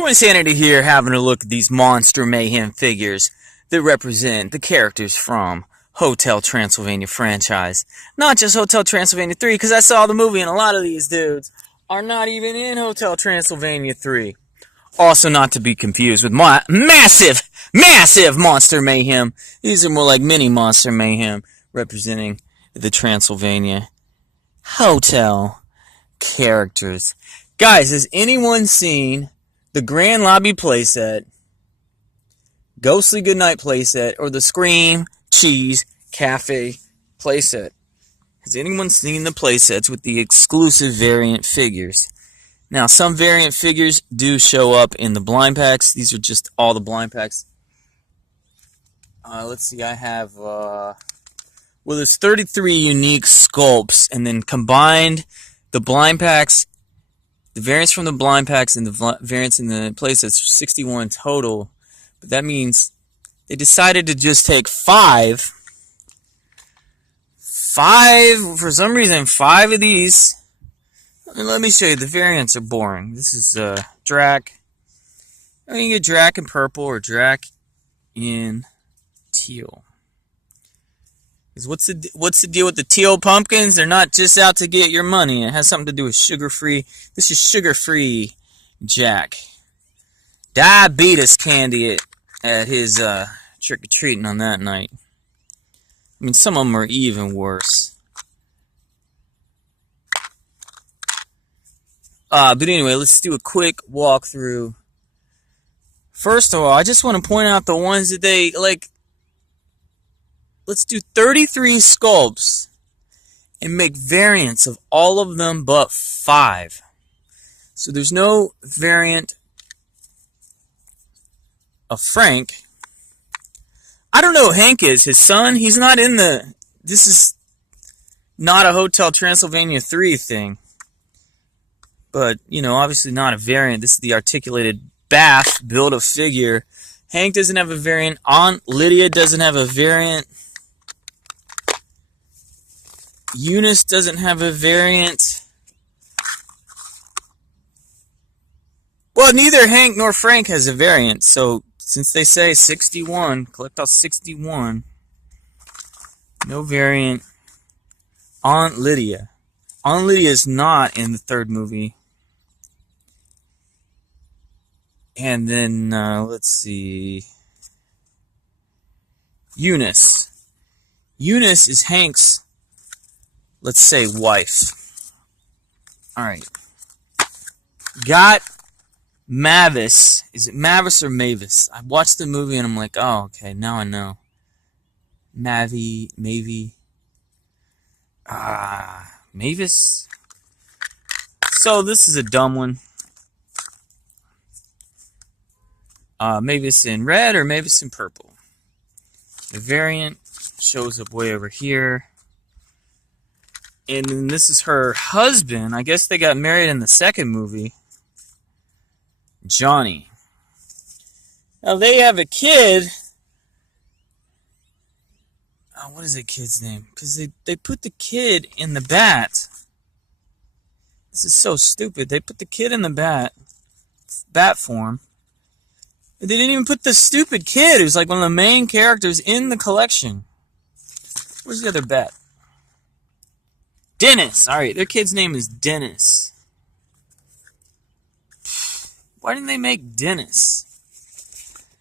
Twinsanity here, having a look at these monster mayhem figures that represent the characters from Hotel Transylvania franchise. Not just Hotel Transylvania 3, because I saw the movie and a lot of these dudes are not even in Hotel Transylvania 3. Also not to be confused with massive monster mayhem. These are more like mini monster mayhem, representing the Transylvania Hotel characters. Guys, has anyone seen the Grand Lobby playset, Ghostly Goodnight playset, or the Scream Cheese Cafe playset? Has anyone seen the playsets with the exclusive variant figures? Now, some variant figures do show up in the blind packs. These are just all the blind packs. Let's see, I have, well, there's 33 unique sculpts, and then combined the blind packs, the variants from the blind packs and the variants in the playsets are 61 total. But that means they decided to just take five, for some reason, 5 of these. Let me show you, the variants are boring. This is Drac. You can get Drac in purple or Drac in teal. What's the deal with the teal pumpkins? They're not just out to get your money. It has something to do with sugar-free. This is sugar-free Jack. Diabetes candy at his trick-or-treating on that night. I mean, some of them are even worse. But anyway, let's do a quick walkthrough. First of all, I just want to point out the ones that they, like, let's do 33 sculpts and make variants of all of them but 5. So there's no variant of Frank. I don't know who Hank is. His son? He's not in the... This is not a Hotel Transylvania 3 thing. But, you know, obviously not a variant. This is the articulated Bath Build-A-Figure. Hank doesn't have a variant. Aunt Lydia doesn't have a variant. Eunice doesn't have a variant. Well, neither Hank nor Frank has a variant. So, since they say 61, collect all 61. No variant. Aunt Lydia. Aunt Lydia is not in the third movie. And then, let's see. Eunice. Eunice is Hank's, let's say, wife. Alright. Got Mavis. Is it Mavis or Mavis? I watched the movie and I'm like, oh, okay, now I know. Mavis. So this is a dumb one. Mavis in red or Mavis in purple. The variant shows up way over here. And then this is her husband. I guess they got married in the second movie. Johnny. Now they have a kid. What is the kid's name? Because they put the kid in the bat. This is so stupid. They put the kid in the bat form. They didn't even put the stupid kid who's like one of the main characters in the collection. Where's the other bat? Dennis! Alright, their kid's name is Dennis. Why didn't they make Dennis?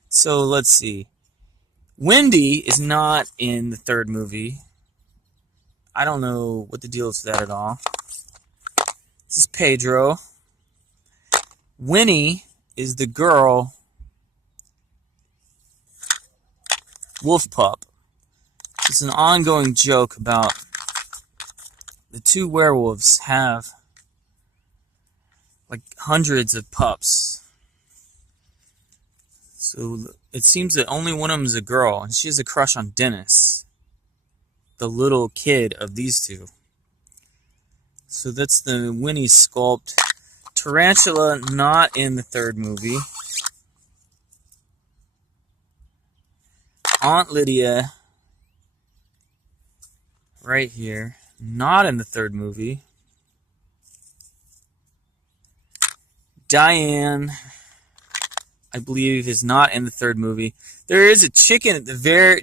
So, let's see. Wendy is not in the third movie. I don't know what the deal is with that at all. This is Pedro. Winnie is the girl. Wolf Pup. It's an ongoing joke about the two werewolves have like hundreds of pups. So it seems that only one of them is a girl, and she has a crush on Dennis, the little kid of these two. So that's the Winnie sculpt. Tarantula not in the third movie. Aunt Lydia, right here, not in the third movie. Diane, I believe, is not in the third movie. There is a chicken at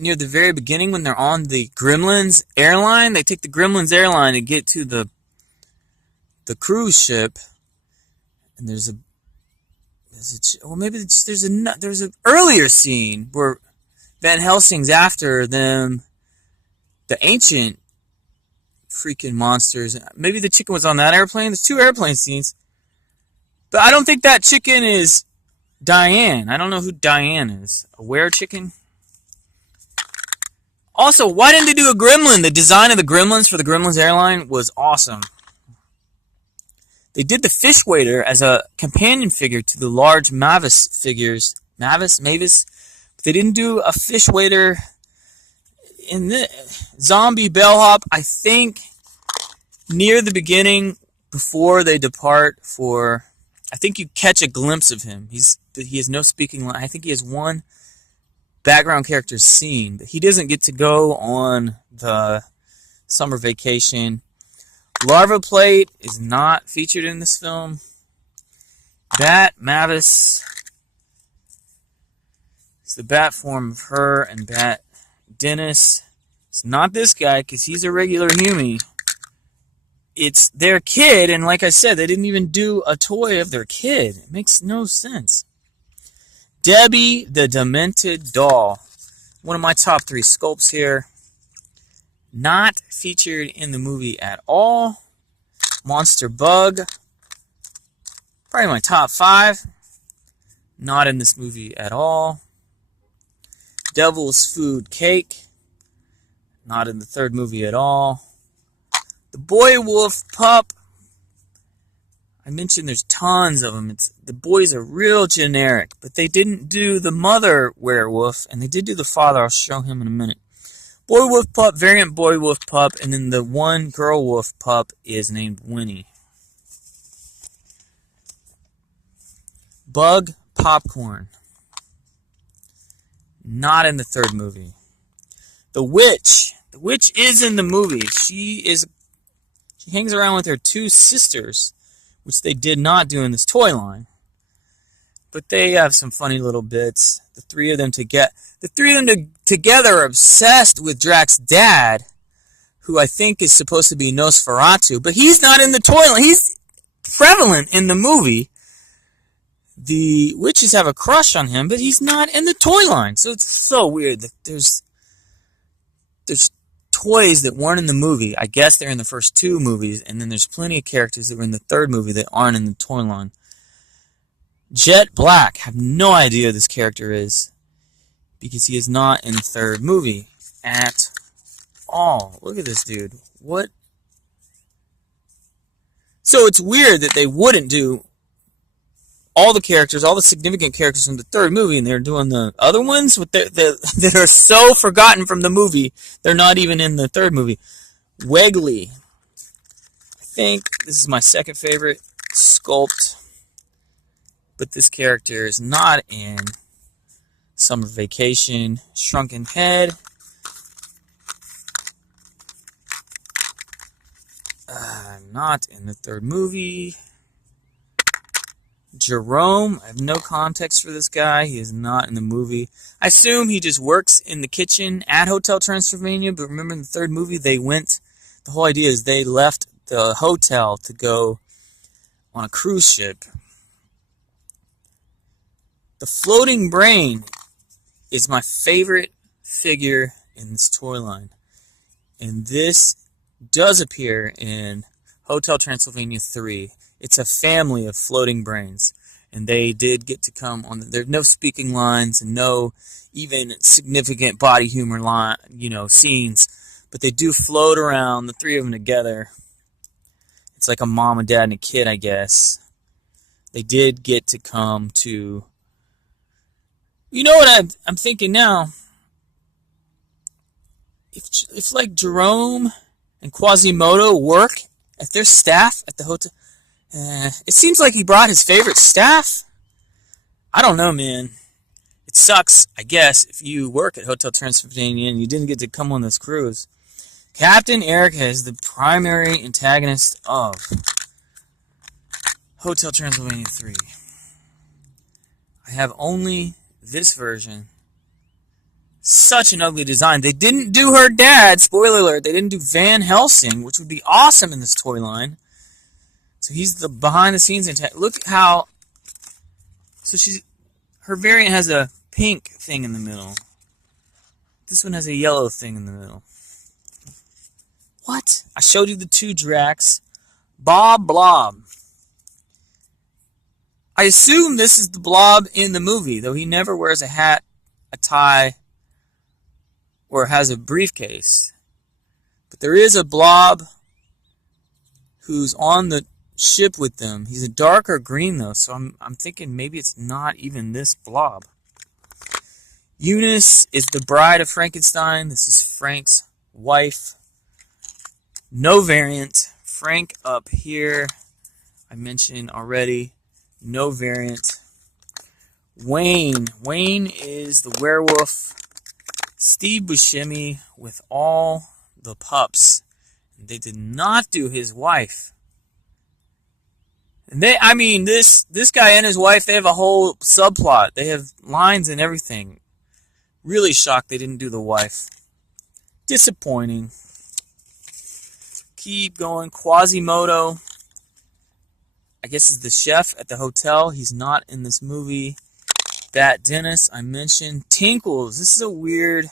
near the very beginning when they're on the Gremlins airline. They take the Gremlins airline to get to the cruise ship, and there's an earlier scene where Van Helsing's after them, the ancient freaking monsters. Maybe the chicken was on that airplane. There's 2 airplane scenes, but I don't think that chicken is Diane. I don't know who Diane is. A were-chicken? Also, why didn't they do a gremlin? The design of the gremlins for the Gremlins airline was awesome. They did the fish waiter as a companion figure to the large Mavis figures. Mavis? But they didn't do a fish waiter in the zombie bellhop. I think near the beginning, before they depart for... I think you catch a glimpse of him. He has no speaking line. I think he has one background character scene, but he doesn't get to go on the summer vacation. Larva Plate is not featured in this film. Bat Mavis is the bat form of her, and Bat Dennis. It's not this guy because he's a regular human. It's their kid, and like I said, they didn't even do a toy of their kid. It makes no sense. Debbie the Demented Doll. One of my top 3 sculpts here. Not featured in the movie at all. Monster Bug. Probably my top 5. Not in this movie at all. Devil's Food Cake. Not in the third movie at all. The Boy Wolf Pup. I mentioned there's tons of them. The boys are real generic, but they didn't do the mother werewolf, and they did do the father. I'll show him in a minute. Boy Wolf Pup, variant Boy Wolf Pup, and then the one girl wolf pup is named Winnie. Bug Popcorn. Not in the third movie. The Witch. The Witch is in the movie. She hangs around with her 2 sisters, which they did not do in this toy line. But they have some funny little bits. The three of them together are obsessed with Drax's dad, who I think is supposed to be Nosferatu, but he's not in the toy line. He's prevalent in the movie. The witches have a crush on him, but he's not in the toy line. So it's so weird that there's toys that weren't in the movie. I guess they're in the first 2 movies, and then there's plenty of characters that were in the third movie that aren't in the toy line. Jet Black. Have no idea who this character is, because he is not in the third movie at all. Look at this dude. What? So it's weird that they wouldn't do all the characters, all the significant characters in the third movie, and they're doing the other ones that are so forgotten from the movie, they're not even in the third movie. Wegley. I think this is my second favorite sculpt, but this character is not in Summer Vacation. Shrunken Head. Not in the third movie. Jerome, I have no context for this guy. He is not in the movie. I assume he just works in the kitchen at Hotel Transylvania, but remember in the third movie the whole idea is they left the hotel to go on a cruise ship. The Floating Brain is my favorite figure in this toy line. And this does appear in Hotel Transylvania 3. It's a family of floating brains, and they did get to come on. There's no speaking lines and no even significant body humor scenes, but they do float around, the 3 of them together. It's like a mom, a dad, and a kid, I guess. They did get to come to... You know what I'm thinking now? If like Jerome and Quasimodo work at their staff at the hotel... it seems like he brought his favorite staff. I don't know, man. It sucks, I guess, if you work at Hotel Transylvania and you didn't get to come on this cruise. Captain Erica is the primary antagonist of Hotel Transylvania 3. I have only this version. Such an ugly design. They didn't do her dad. Spoiler alert. They didn't do Van Helsing, which would be awesome in this toy line. So he's the behind-the-scenes intent. Look how... So her variant has a pink thing in the middle. This one has a yellow thing in the middle. What? I showed you the two Drax. Bob Blob. I assume this is the Blob in the movie, though he never wears a hat, a tie, or has a briefcase. But there is a Blob who's on the ship with them. He's a darker green, though, so I'm thinking maybe it's not even this Blob. Eunice is the bride of Frankenstein. This is Frank's wife. No variant. Frank up here. I mentioned already. No variant. Wayne. Wayne is the werewolf. Steve Buscemi with all the pups. They did not do his wife. And this guy and his wife, they have a whole subplot. They have lines and everything. Really shocked they didn't do the wife. Disappointing. Keep going. Quasimodo, I guess, is the chef at the hotel. He's not in this movie. Bat Dennis, I mentioned. Tinkles. This is a weird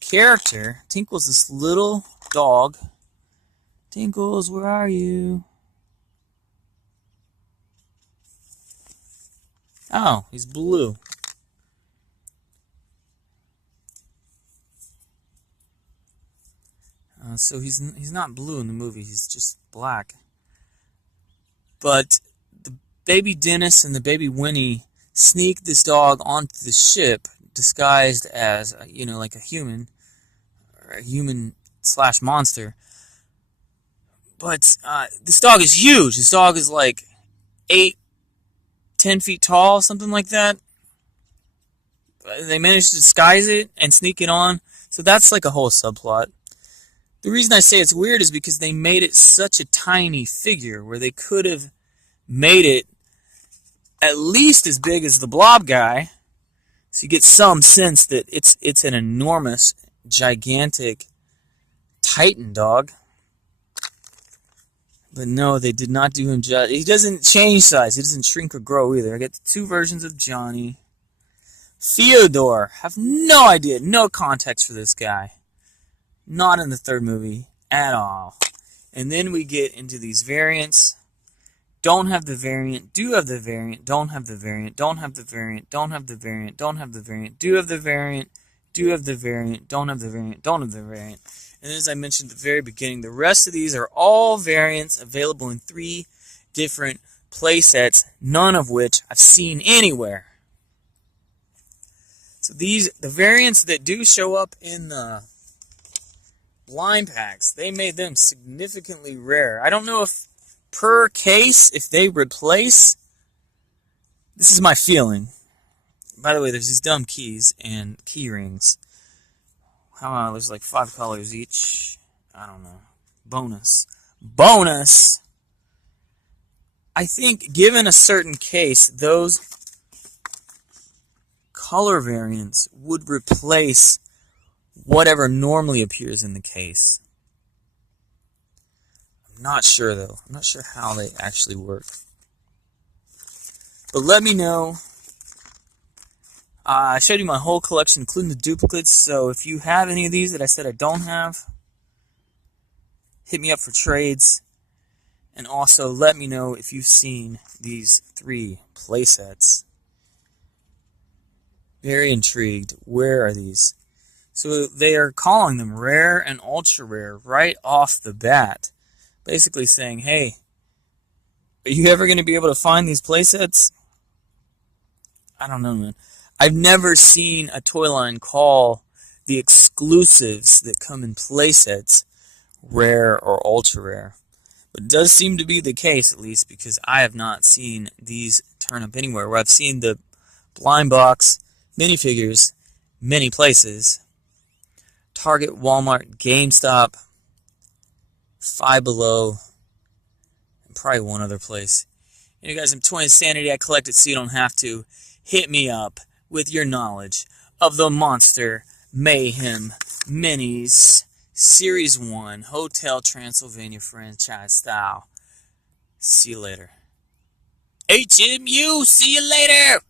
character. Tinkles, this little dog. Tinkles, where are you? Oh, he's blue. So he's not blue in the movie. He's just black. But the baby Dennis and the baby Winnie sneak this dog onto the ship, disguised as like a human, or a human/monster. But this dog is huge. This dog is like 8-10 feet tall, something like that. They managed to disguise it and sneak it on. So that's like a whole subplot. The reason I say it's weird is because they made it such a tiny figure, where they could have made it at least as big as the Blob guy, so you get some sense that it's an enormous, gigantic Titan dog. But no, they did not do him justice. He doesn't change size. He doesn't shrink or grow either. I got two versions of Johnny. Theodore. Have no idea, no context for this guy. Not in the third movie at all. And then we get into these variants. Don't have the variant, do have the variant, don't have the variant, don't have the variant, don't have the variant, don't have the variant, do have the variant, do have the variant, don't have the variant, don't have the variant. And as I mentioned at the very beginning, the rest of these are all variants available in 3 different playsets, none of which I've seen anywhere. So the variants that do show up in the blind packs, they made them significantly rare. I don't know if per case, if they replace, this is my feeling. By the way, there's these dumb keys and key rings. There's like 5 colors each. I don't know. Bonus. I think given a certain case, those color variants would replace whatever normally appears in the case. I'm not sure, though. I'm not sure how they actually work. But let me know. I showed you my whole collection, including the duplicates, so if you have any of these that I said I don't have, hit me up for trades. And also let me know if you've seen these 3 playsets. Very intrigued. Where are these? So they are calling them rare and ultra rare right off the bat. Basically saying, hey, are you ever going to be able to find these playsets? I don't know, man. I've never seen a toy line call the exclusives that come in playsets rare or ultra rare. But it does seem to be the case, at least, because I have not seen these turn up anywhere. Where I've seen the blind box minifigures many places. Target, Walmart, GameStop, Five Below, and probably one other place. You guys, I'm Toy Insanity. I collect it so you don't have to. hit me up with your knowledge of the Monster Mayhem Minis Series 1 Hotel Transylvania franchise style. See you later. HMU, see you later!